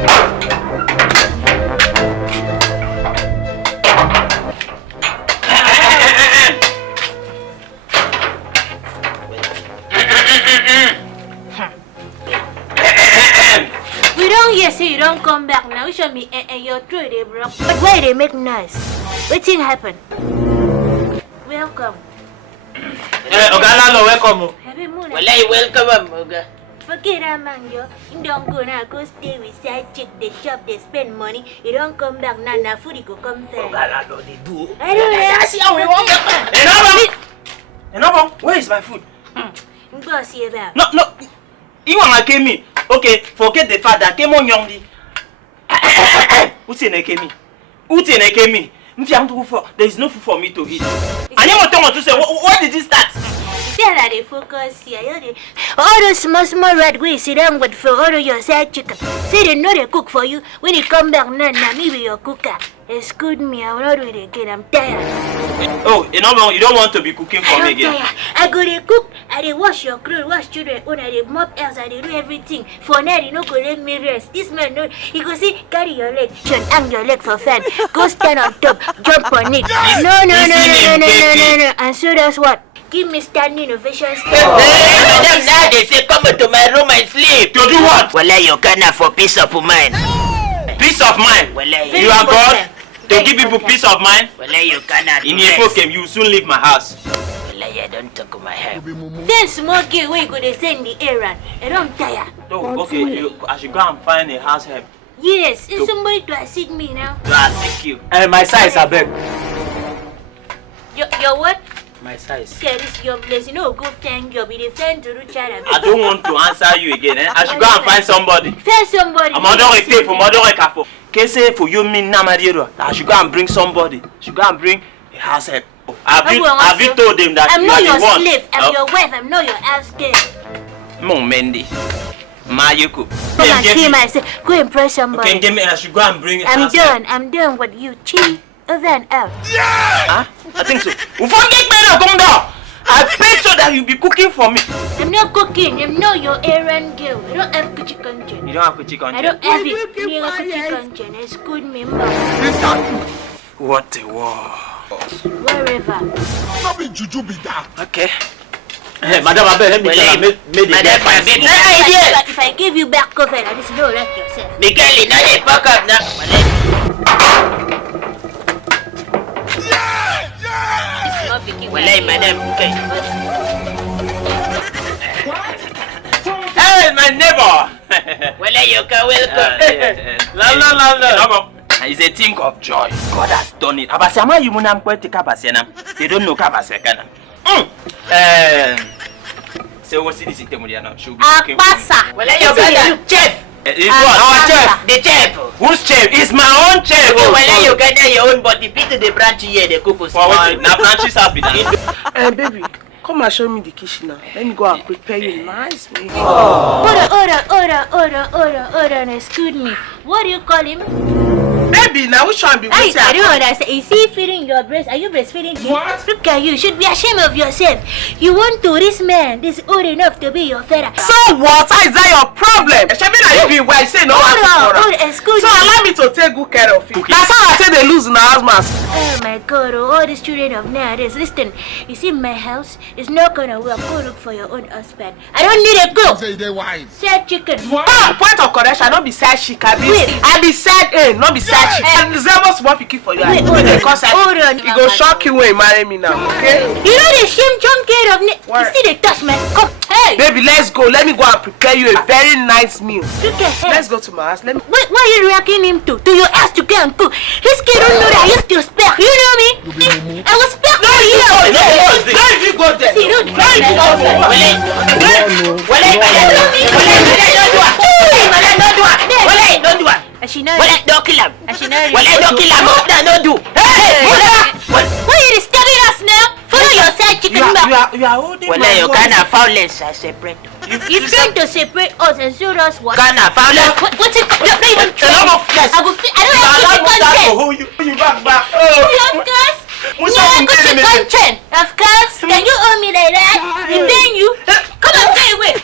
We don't hear say you don't come back now. You show me your throat they broke. But why they make noise? What thing happen? Welcome. Oga Lalo, welcome. Happy moon. Well, I welcome, Oga. Forget that man, yo. You don't go now, go stay with side chick, they shop, they spend money. You don't come back now, now food you go come first. Oga Lalo, they do. I don't know. I see how we want Enough, where is my food? Go see about. No. You want to kill me? Okay, forget the fact that came on youngly. Who's in a kemi? There is no food for me to eat. I never want to say, what did you start? That they focus here. All those small red ways sit down with for all of your side chicken. Say they know they cook for you. When you come back now, me be your cooker. Excuse me, I will not do it again. I'm tired. Oh, you don't want to be cooking for me again. I go to cook, I dey wash your clothes, wash children own, I dey mop else, I dey do everything. For now, you no go let me rest. This man no, he go say carry your leg, should hang your leg for fan. Go stand on top, jump on it. No. And so that's what. Give me standing ovation. Madam, now they say come to my room and sleep. To do what? Well, you can have for peace of mind. Peace of mind? Well, you are God to give people peace of mind? Well, you cannot. In your came, you soon leave my house. Well, I don't talk my hair. Then smoke it where you go to send the errand. I don't tire. Oh, okay, I should go and find a house help. Yes, is somebody to assist me now? To assist you. My size, I beg. Your what? My size. Okay, this is your place. You know, go thank you. Be the friend to reach out. I don't want to answer you again. I should go and find somebody. Find somebody. I'm not going to pay for mother Kafo. Kese for you mean Namadiro. I should go and bring somebody. I should go and bring a house help. Have you told them that I'm you are the one? not your slave. I'm your wife. I'm not your house girl. Mon Mendy. Mayuku. Come and see myself. Go impress somebody. Okay, I should go and bring I'm done with you. Chi. Over and out. Huh? I think so. I pay so that you'll be cooking for me. I'm not cooking. I'm not your errand girl. I don't have kuchi content. You don't have kuchi content? I don't have it. You have kuchi content. Excuse me, mom. What a war. Wherever. Not be juju be that. Okay. Hey, madam, I beg, let me tell you. If I give you back cover, I just know like yourself. Miguel, now they fuck up now. Well, madam, okay. Hey, my neighbor. Well, you can welcome. No. It's a thing of joy. God has done it. Abasama, you munam kwete kabasena. They don't know kabasekana. So what's this Italiano? Should be cooking. Well, you can chef. It's what? Our chef. The chef. Who's chef? It's my own chef. Okay, well, you can your own body. Put the branch here. The cook was now branches have been done. Baby, come and show me the kitchen now. Let me go and prepare you nice meal. Order. Excuse me. What do you call him? Baby, now which one be I don't understand. Is he feeding your breast? Are you breastfeeding him? What? Look at you. You should be ashamed of yourself. You want to this man this old enough to be your father. So what? How is that your problem? Shebi na you be well, say no one to excuse so me. allow me to take good care of you. That's how I say they lose in the house. Oh my God, all these children of nowadays. Listen, you see my house is not gonna work. Go look for your own husband. I don't need a cook. Say they wise. Said chicken. Point of correction, not be sad chick. I be sad not be sad chick. And Zemo small picky for you. Wait, hold on. It go shock you when you marry me now, okay? You know the shame chunk care of you see the touch man. Come, hey. Baby, let's go. Let me go and prepare you a very nice meal. Look at him. Let's go to my house. Let me. Wait, why are you reacting him to? To your ass to go and cook. This kid don't know that I used to spec. You know me? I was spec for you. Where you go there? See, don't Don't do it. She know. Don't kill him. She know. Don't kill him. Don't do. Hey, why are you disturbing us now? Follow your side chicken back. You are holding well, you can't have violence. I separate. You're trying to separate us and show us what? Can't have violence. What's it? Don't even try. I don't have to you back. Of course. Of course. Can you owe me like that? And then you come and stay away.